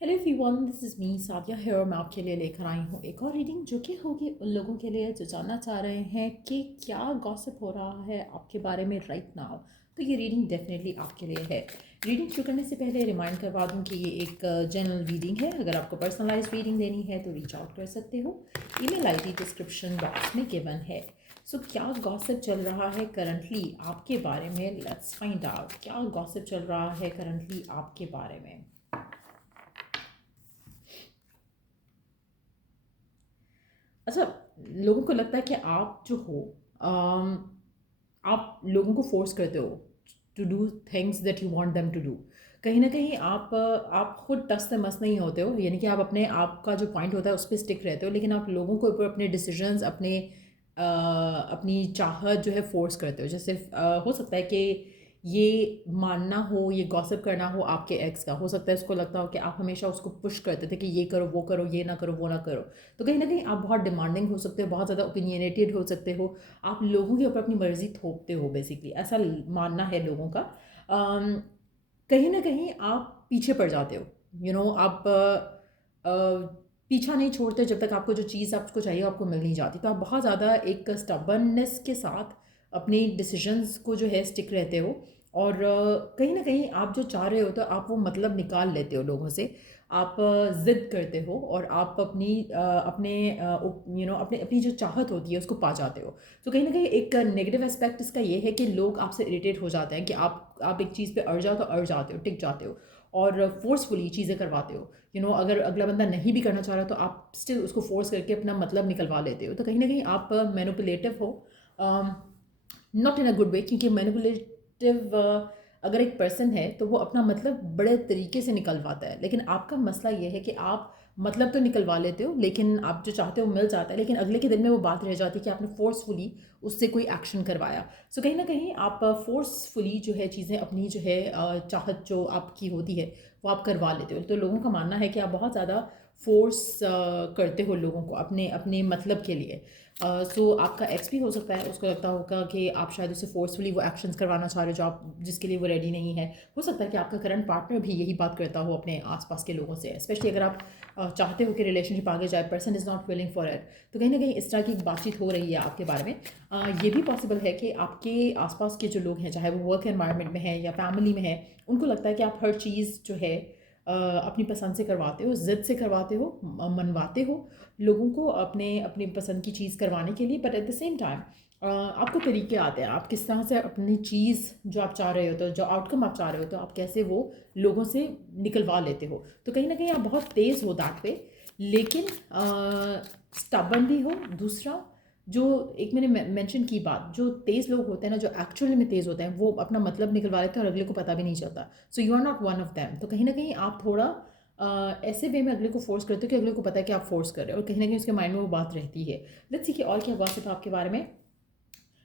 Hello everyone, this is me Sadia है और मैं आपके लिए लेकर आई हूँ एक और रीडिंग जो कि होगी उन लोगों के लिए जो जानना चाह रहे हैं कि क्या गॉसिप हो रहा है आपके बारे में राइट नाउ। तो ये रीडिंग डेफिनेटली आपके लिए है। रीडिंग शुरू करने से पहले रिमाइंड करवा दूँ कि ये एक जनरल रीडिंग है। अगर आपको पर्सनलाइज रीडिंग लेनी है तो रीच आउट कर सकते हो। ईमेल आईडी डिस्क्रिप्शन बॉक्स में गिवन है। सो क्या गॉसिप चल रहा है करंटली आपके बारे में, लेट्स फाइंड आउट क्या गॉसिप चल रहा है करंटली आपके बारे में। अच्छा, लोगों को लगता है कि आप जो हो, अम, आप लोगों को फोर्स करते हो to do things that you want them to do. कहीं ना कहीं आप खुद टस से मस नहीं होते हो, यानी कि आप अपने आप का जो पॉइंट होता है उस पर स्टिक रहते हो, लेकिन आप लोगों के ऊपर अपने डिसीजंस अपनी चाहत जो है फोर्स करते हो। जैसे हो सकता है कि ये मानना हो, ये गॉसिप करना हो आपके एक्स का, हो सकता है उसको लगता हो कि आप हमेशा उसको पुश करते थे कि ये करो, ये ना करो, वो ना करो। तो कहीं ना कहीं आप बहुत डिमांडिंग हो सकते हो, बहुत ज़्यादा ओपिनियनेटेड हो सकते हो। आप लोगों के ऊपर अपनी मर्जी थोपते हो, बेसिकली ऐसा मानना है लोगों का। अम, कहीं ना कहीं आप पीछे पड़ जाते हो। आप पीछा नहीं छोड़ते जब तक आपको जो चीज़ आपको चाहिए आपको मिल नहीं जाती। तो आप बहुत ज़्यादा एक स्टबर्ननेस के साथ अपनी डिसीजंस को जो है स्टिक रहते हो। और कहीं ना कहीं आप जो चाह रहे हो तो आप वो मतलब निकाल लेते हो लोगों से। आप ज़िद करते हो और आप अपने अपनी जो चाहत होती है उसको पा जाते हो। तो कहीं ना कहीं एक नेगेटिव एस्पेक्ट इसका ये है कि लोग आपसे इरिटेट हो जाते हैं कि आप एक चीज़ पे अड़ जाओ तो अड़ जाते हो, टिक जाते हो और फोर्सफुली चीज़ें करवाते हो। अगर अगला बंदा नहीं भी करना चाह रहा तो आप स्टिल उसको फोर्स करके अपना मतलब निकलवा लेते हो। तो कहीं ना कहीं आप मैनिपुलेटिव हो, not in a good way, क्योंकि मैनिपुलेटिव अगर एक पर्सन है तो वो अपना मतलब बड़े तरीके से निकलवाता है, लेकिन आपका मसला ये है कि आप मतलब तो निकलवा लेते हो, लेकिन आप जो चाहते हो मिल जाता है, लेकिन अगले के दिल में वो बात रह जाती है कि आपने फोर्सफुली उससे कोई एक्शन करवाया। सो कहीं ना कहीं आप फोर्सफुली जो है चीज़ें अपनी जो है चाहत जो आपकी होती है वो आप करवा लेते हो। तो लोगों का मानना है कि आप बहुत ज़्यादा फोर्स करते हो लोगों को अपने अपने मतलब के लिए। सो आपका एक्स भी हो सकता है, उसको लगता होगा कि आप शायद उसे फोर्सफुली वो एक्शंस करवाना चाह रहे हो जो आप जिसके लिए वो रेडी नहीं है। हो सकता है कि आपका करंट पार्टनर भी यही बात करता हो अपने आसपास के लोगों से, स्पेशली अगर आप चाहते हो कि रिलेशनशिप आगे जाए, person is not willing for it. तो कहीं ना कहीं इस तरह की बातचीत हो रही है आपके बारे में। ये भी पॉसिबल है कि आपके आसपास के जो लोग हैं, चाहे वो वर्क एनवायरनमेंट में है या फैमिली में है, उनको लगता है कि आप हर चीज़ जो है अपनी पसंद से करवाते हो, ज़िद से करवाते हो, मनवाते हो लोगों को अपने अपनी पसंद की चीज़ करवाने के लिए। But at the same time आपको तरीके आते हैं, आप किस तरह से अपनी चीज़ जो आप चाह रहे हो, तो जो आउटकम आप चाह रहे हो, तो आप कैसे वो लोगों से निकलवा लेते हो। तो कहीं ना कहीं आप बहुत तेज़ हो दैट पे, लेकिन स्टबर्न भी हो। दूसरा, जो एक मैंने मेंशन की बात, जो तेज़ लोग होते हैं ना, जो एक्चुअली में तेज़ होते हैं, वो अपना मतलब निकलवा लेते हैं और अगले को पता भी नहीं चलता। So you are not one of them. तो कहीं ना कहीं आप थोड़ा ऐसे वे में अगले को फोर्स करते हो कि अगले को पता है कि आप फोर्स कर रहे हो और कहीं ना कहीं उसके माइंड में वो बात रहती है। लेट्स सी कि और क्या गॉसिप आपके बारे में।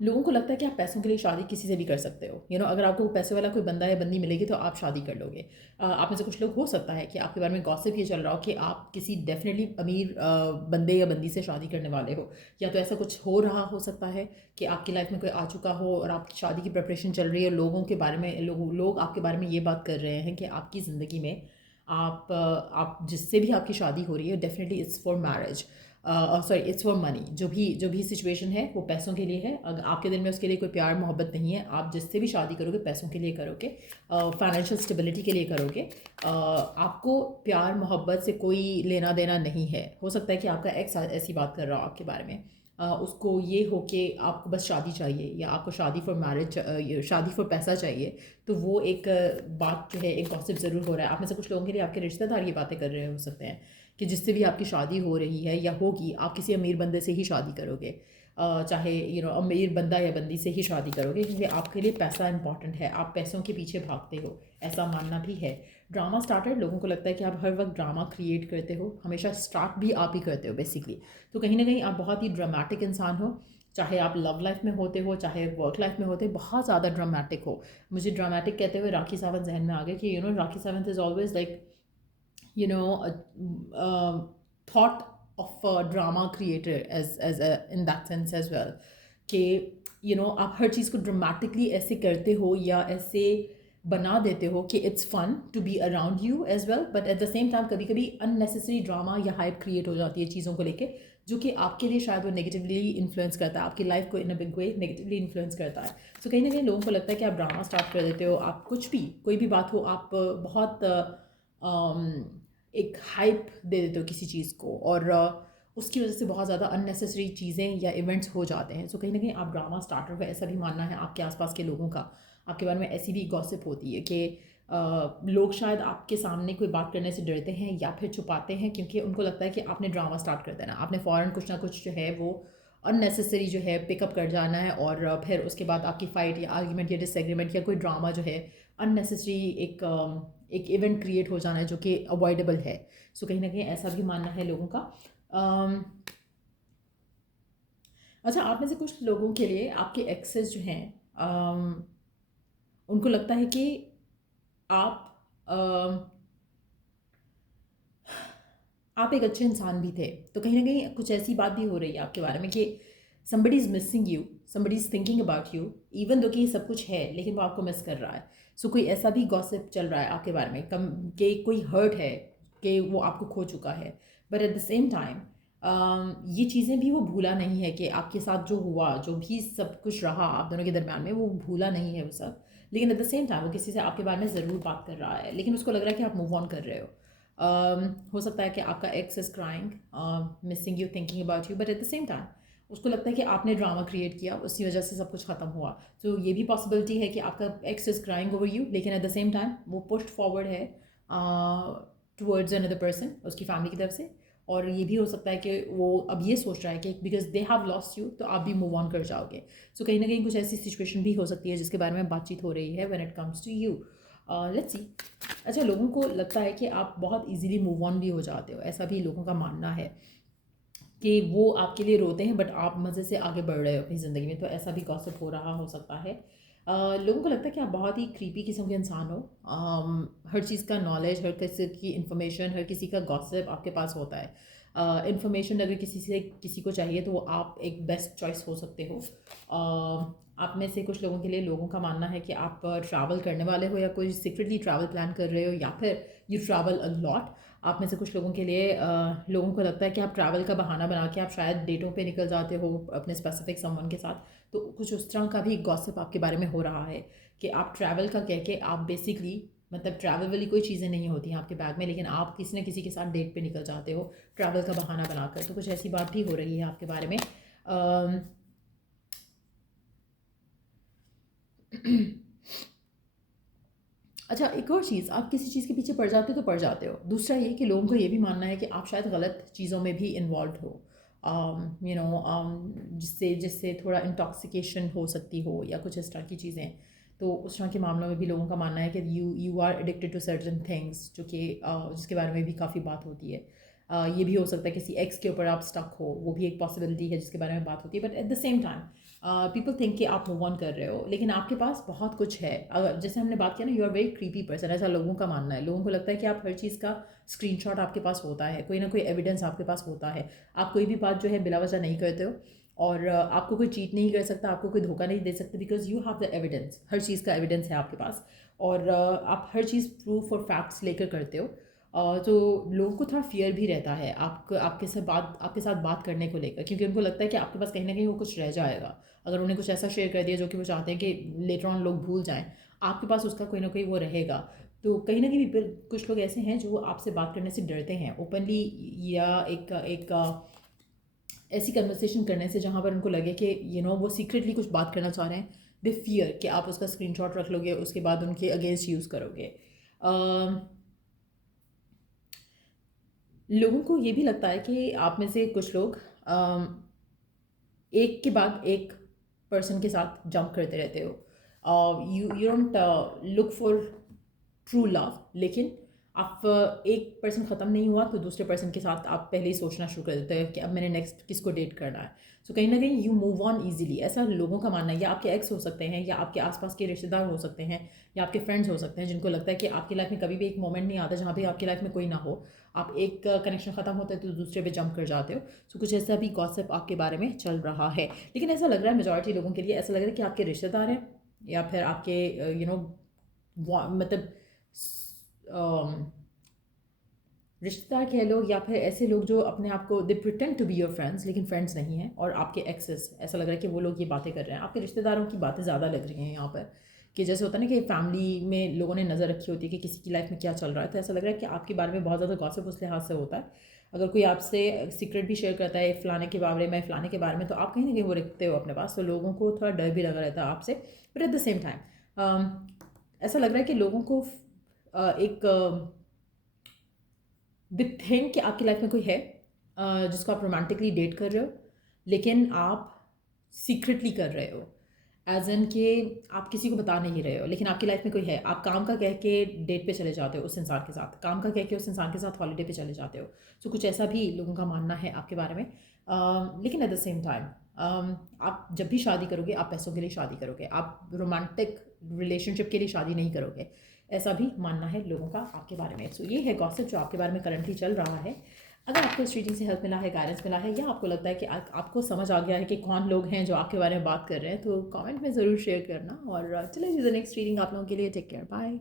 लोगों को लगता है कि आप पैसों के लिए शादी किसी से भी कर सकते हो। अगर आपको पैसे वाला कोई बंदा या बंदी मिलेगी तो आप शादी कर लोगे। आप में से कुछ लोग हो सकता है कि आपके बारे में गॉसिप ये चल रहा हो कि आप किसी डेफिनेटली अमीर बंदे या बंदी से शादी करने वाले हो, या तो ऐसा कुछ हो रहा हो सकता है कि आपकी लाइफ में कोई आ चुका हो और आपकी शादी की प्रिपरेशन चल रही है। लोगों के बारे में लोग आपके बारे में ये बात कर रहे हैं कि आपकी ज़िंदगी में आप जिससे भी आपकी शादी हो रही है definitely it's for marriage, sorry it's for money. जो भी सिचुएशन है वो पैसों के लिए है। अगर आपके दिल में उसके लिए कोई प्यार मोहब्बत नहीं है, आप जिससे भी शादी करोगे पैसों के लिए करोगे, फाइनेंशियल स्टेबिलिटी के लिए करोगे। आपको प्यार मोहब्बत से कोई लेना देना नहीं है। हो सकता है कि आपका एक्स ऐसी बात कर रहा हो आपके बारे में, उसको ये हो कि आपको बस शादी चाहिए या आपको शादी फॉर मैरिज, शादी फॉर पैसा चाहिए। तो वो एक बात जो है, एक गॉसिप ज़रूर हो रहा है। आप में से कुछ लोगों के लिए आपके रिश्तेदार ये बातें कर रहे हो सकते हैं कि जिससे भी आपकी शादी हो रही है या होगी, आप किसी अमीर बंदे से ही शादी करोगे। चाहे अमीर बंदा या बंदी से ही शादी करोगे, क्योंकि आपके लिए पैसा इंपॉर्टेंट है, आप पैसों के पीछे भागते हो, ऐसा मानना भी है। ड्रामा स्टार्टर, लोगों को लगता है कि आप हर वक्त ड्रामा क्रिएट करते हो, हमेशा स्टार्ट भी आप ही करते हो बेसिकली। तो कहीं ना कहीं आप बहुत ही ड्रामेटिक इंसान हो, चाहे आप लव लाइफ में होते हो चाहे वर्क लाइफ में होते हो, बहुत ज़्यादा ड्रामेटिक हो। मुझे ड्रामेटिक कहते हुए राखी सावंत जहन में आ गया कि Rakhi Sawant is always like you know thought of a drama creator as a in that sense as well, कि आप हर चीज़ को ड्रामेटिकली ऐसे करते हो या ऐसे बना देते हो कि it's fun to be around you as well, but at the same time कभी कभी अननेसेसरी ड्रामा या हाइप क्रिएट हो जाती है चीज़ों को लेके, जो कि आपके लिए शायद वो नेगेटिवली इन्फ्लुएंस करता है, आपकी लाइफ को in a big way negatively influence करता है। सो कहीं ना कहीं लोगों को लगता है कि आप ड्रामा स्टार्ट कर देते हो, आप कुछ भी कोई भी बात हो आप बहुत एक हाइप दे देते हो किसी चीज़ को, और उसकी वजह से बहुत ज़्यादा अननेसेसरी चीज़ें या इवेंट्स हो जाते हैं। सो कहीं ना कहीं आप ड्रामा स्टार्टर का ऐसा भी मानना है आपके आसपास के लोगों का, आपके बारे में ऐसी भी गॉसिप होती है कि लोग शायद आपके सामने कोई बात करने से डरते हैं या फिर छुपाते हैं, क्योंकि उनको लगता है कि आपने ड्रामा स्टार्ट कर देना, आपने फ़ौरन कुछ ना कुछ जो है वो अननेसेसरी जो है पिकअप कर जाना है, और फिर उसके बाद आपकी फ़ाइट या आर्ग्यूमेंट या डिसएग्रीमेंट या कोई ड्रामा जो है अननेसेसरी एक इवेंट क्रिएट हो जाना है जो कि अवॉइडेबल है। सो कहीं ना कहीं ऐसा भी मानना है लोगों का। अम, अच्छा, आप में से कुछ लोगों के लिए आपके एक्सेस जो हैं, उनको लगता है कि आप अम, आप एक अच्छे इंसान भी थे, तो कहीं ना कहीं कुछ ऐसी बात भी हो रही है आपके बारे में कि somebody is missing you, somebody is thinking about you, even though कि ये सब कुछ है लेकिन वो आपको मिस कर रहा है। सो कोई ऐसा भी गॉसिप चल रहा है आपके बारे में कम कि कोई हर्ट है कि वो आपको खो चुका है, but at the same time ये चीज़ें भी वो भूला नहीं है कि आपके साथ जो हुआ, जो भी सब कुछ रहा आप दोनों के दरमियान में, वो भूला नहीं है वो सब, लेकिन एट द सेम टाइम वो किसी से आपके बारे में ज़रूर बात कर रहा है, लेकिन उसको लग रहा है कि आप मूव ऑन कर रहे हो। हो सकता है कि आपका x is crying, missing you, thinking about you, but at the same time उसको लगता है कि आपने ड्रामा क्रिएट किया, उसी वजह से सब कुछ ख़त्म हुआ। तो ये भी पॉसिबिलिटी है कि आपका x is crying over you, लेकिन एट द सेम टाइम वो पुश्ड फॉरवर्ड है टुवर्ड्स अनदर पर्सन उसकी फैमिली की तरफ से, और ये भी हो सकता है कि वो अब ये सोच रहा है कि because they have lost you तो आप भी मूव ऑन कर जाओगे। सो कहीं ना कहीं कुछ ऐसी सिचुएशन भी हो सकती है जिसके बारे में बातचीत हो रही है when it comes to you. Let's see. अच्छा, लोगों को लगता है कि आप बहुत इजीली मूव ऑन भी हो जाते हो, ऐसा भी लोगों का मानना है कि वो आपके लिए रोते हैं बट आप मज़े से आगे बढ़ रहे हो अपनी ज़िंदगी में, तो ऐसा भी गॉसिप हो रहा हो सकता है। लोगों को लगता है कि आप बहुत ही क्रीपी किस्म के इंसान हो, हर चीज़ का नॉलेज, हर किसी की इन्फॉर्मेशन, हर किसी का गॉसिप आपके पास होता है। इन्फॉर्मेशन अगर किसी से किसी को चाहिए तो वो आप एक बेस्ट चॉइस हो सकते हो। आप में से कुछ लोगों के लिए लोगों का मानना है कि आप ट्रैवल करने वाले हो या कोई सीक्रेटली ट्रैवल प्लान कर रहे हो, या फिर यू ट्रैवल अ लॉट। आप में से कुछ लोगों के लिए लोगों को लगता है कि आप ट्रैवल का बहाना बना के आप शायद डेटों पे निकल जाते हो अपने स्पेसिफिक समवन के साथ, तो कुछ उस तरह का भी गॉसिप आपके बारे में हो रहा है कि आप ट्रैवल का कह के आप बेसिकली, मतलब ट्रैवल वाली कोई चीज़ें नहीं होती हैं आपके बैग में, लेकिन आप किसी न किसी के साथ डेट पे निकल जाते हो ट्रैवल का बहाना बनाकर, तो कुछ ऐसी बात भी हो रही है आपके बारे में। अच्छा, एक और चीज़, आप किसी चीज़ के पीछे पड़ जाते हो तो पड़ जाते हो। दूसरा ये कि लोगों को ये भी मानना है कि आप शायद गलत चीज़ों में भी इन्वॉल्व हो, जिससे जिससे थोड़ा इंटॉक्सिकेशन हो सकती हो या कुछ इस तरह की चीज़ें। तो उस तरह के मामलों में भी लोगों का मानना है कि you are addicted to certain things, जो कि जिसके बारे में भी काफ़ी बात होती है। ये भी हो सकता है किसी एक्स के ऊपर आप स्टक हो, वो भी एक पॉसिबिलिटी है जिसके बारे में बात होती है, but at the same time people think कि आप मूव ऑन कर रहे हो लेकिन आपके पास बहुत कुछ है। अगर जैसे हमने बात किया ना, you are very creepy person, ऐसा लोगों का मानना है। लोगों को लगता है कि आप हर चीज़ का स्क्रीनशॉट आपके पास होता है, कोई ना कोई एविडेंस आपके पास होता है, आप कोई भी बात जो है बिला वजह नहीं करते हो, और आपको कोई चीट नहीं कर सकता, आपको कोई धोखा नहीं दे सकता, because you have the evidence, हर चीज़ का एविडेंस है आपके पास, और आप हर चीज़ प्रूफ और फैक्ट्स लेकर करते हो। तो लोगों को थोड़ा फियर भी रहता है आपके साथ बात करने को लेकर, क्योंकि उनको लगता है कि आपके पास कहीं ना कहीं वो कुछ रह जाएगा। अगर उन्हें कुछ ऐसा शेयर कर दिया जो कि वो चाहते हैं कि लेटर ऑन लोग भूल जाएं, आपके पास उसका कोई ना कोई वो रहेगा। तो कहीं ना कहीं कुछ लोग ऐसे हैं जो आपसे बात करने से डरते हैं ओपनली, या एक एक ऐसी कन्वर्सेशन करने से जहाँ पर उनको लगे कि वो सीक्रेटली कुछ बात करना चाह रहे हैं। दे फियर कि आप उसका स्क्रीनशॉट रख लोगे, उसके बाद उनके अगेंस्ट यूज़ करोगे। लोगों को ये भी लगता है कि आप में से कुछ लोग एक के बाद एक पर्सन के साथ जंप करते रहते हो। You don't look for true love, लेकिन आप एक पर्सन ख़त्म नहीं हुआ तो दूसरे पर्सन के साथ आप पहले ही सोचना शुरू कर देते हैं कि अब मैंने नेक्स्ट किसको डेट करना है। सो कहीं ना कहीं यू मूव ऑन ईजिली, ऐसा लोगों का मानना है। या आपके एक्स हो सकते हैं, या आपके आसपास के रिश्तेदार हो सकते हैं, या आपके फ्रेंड्स हो सकते हैं जिनको लगता है कि आपकी लाइफ में कभी भी एक मोमेंट नहीं आता जहाँ भी आपकी लाइफ में कोई ना हो, आप एक कनेक्शन ख़त्म होता है तो दूसरे पे जंप कर जाते हो। सो कुछ ऐसा भी गॉसिप आपके बारे में चल रहा है, लेकिन ऐसा लग रहा है मेजॉरिटी लोगों के लिए ऐसा लग रहा है कि आपके रिश्तेदार हैं या फिर आपके मतलब रिश्तेदार कह लो या फिर ऐसे लोग जो अपने आप को they pretend to be your friends लेकिन फ्रेंड्स नहीं हैं, और आपके एक्सेस ऐसा लग रहा है कि वो लोग ये बातें कर रहे हैं, आपके रिश्तेदारों की बातें ज़्यादा लग रही हैं यहाँ पर, कि जैसे होता है ना कि फैमिली में लोगों ने नज़र रखी होती है कि किसी की लाइफ में क्या चल रहा है, तो ऐसा लग रहा है कि आपके बारे में बहुत ज़्यादा गॉसिप उस लिहाज से होता है। अगर कोई आपसे सीक्रेट भी शेयर करता है फलाने के बारे में फलाने के बारे में, तो आप कहीं ना कहीं वो रखते हो अपने पास, तो लोगों को थोड़ा डर भी लगा रहता है आपसे। But at the same time ऐसा लग रहा है कि लोगों को एक दे थिंक कि आपकी लाइफ में कोई है जिसको आप रोमांटिकली डेट कर रहे हो, लेकिन आप सीक्रेटली कर रहे हो, एज एन कि आप किसी को बता नहीं रहे हो, लेकिन आपकी लाइफ में कोई है। आप काम का कह के डेट पे चले जाते हो उस इंसान के साथ, काम का कह के उस इंसान के साथ हॉलीडे पे चले जाते हो। सो कुछ ऐसा भी लोगों का मानना है आपके बारे में। लेकिन एट द सेम टाइम आप जब भी शादी करोगे आप पैसों के लिए शादी करोगे, आप रोमांटिक रिलेशनशिप के लिए शादी नहीं करोगे, ऐसा भी मानना है लोगों का आपके बारे में। सो ये है गॉसिप जो आपके बारे में करंटली चल रहा है। अगर आपको इस रीडिंग से हेल्प मिला है, गाइडेंस मिला है, या आपको लगता है कि आपको समझ आ गया है कि कौन लोग हैं जो आपके बारे में बात कर रहे हैं, तो कमेंट में ज़रूर शेयर करना। और चलिए नेक्स्ट रीडिंग आप लोगों के लिए। Take care, bye.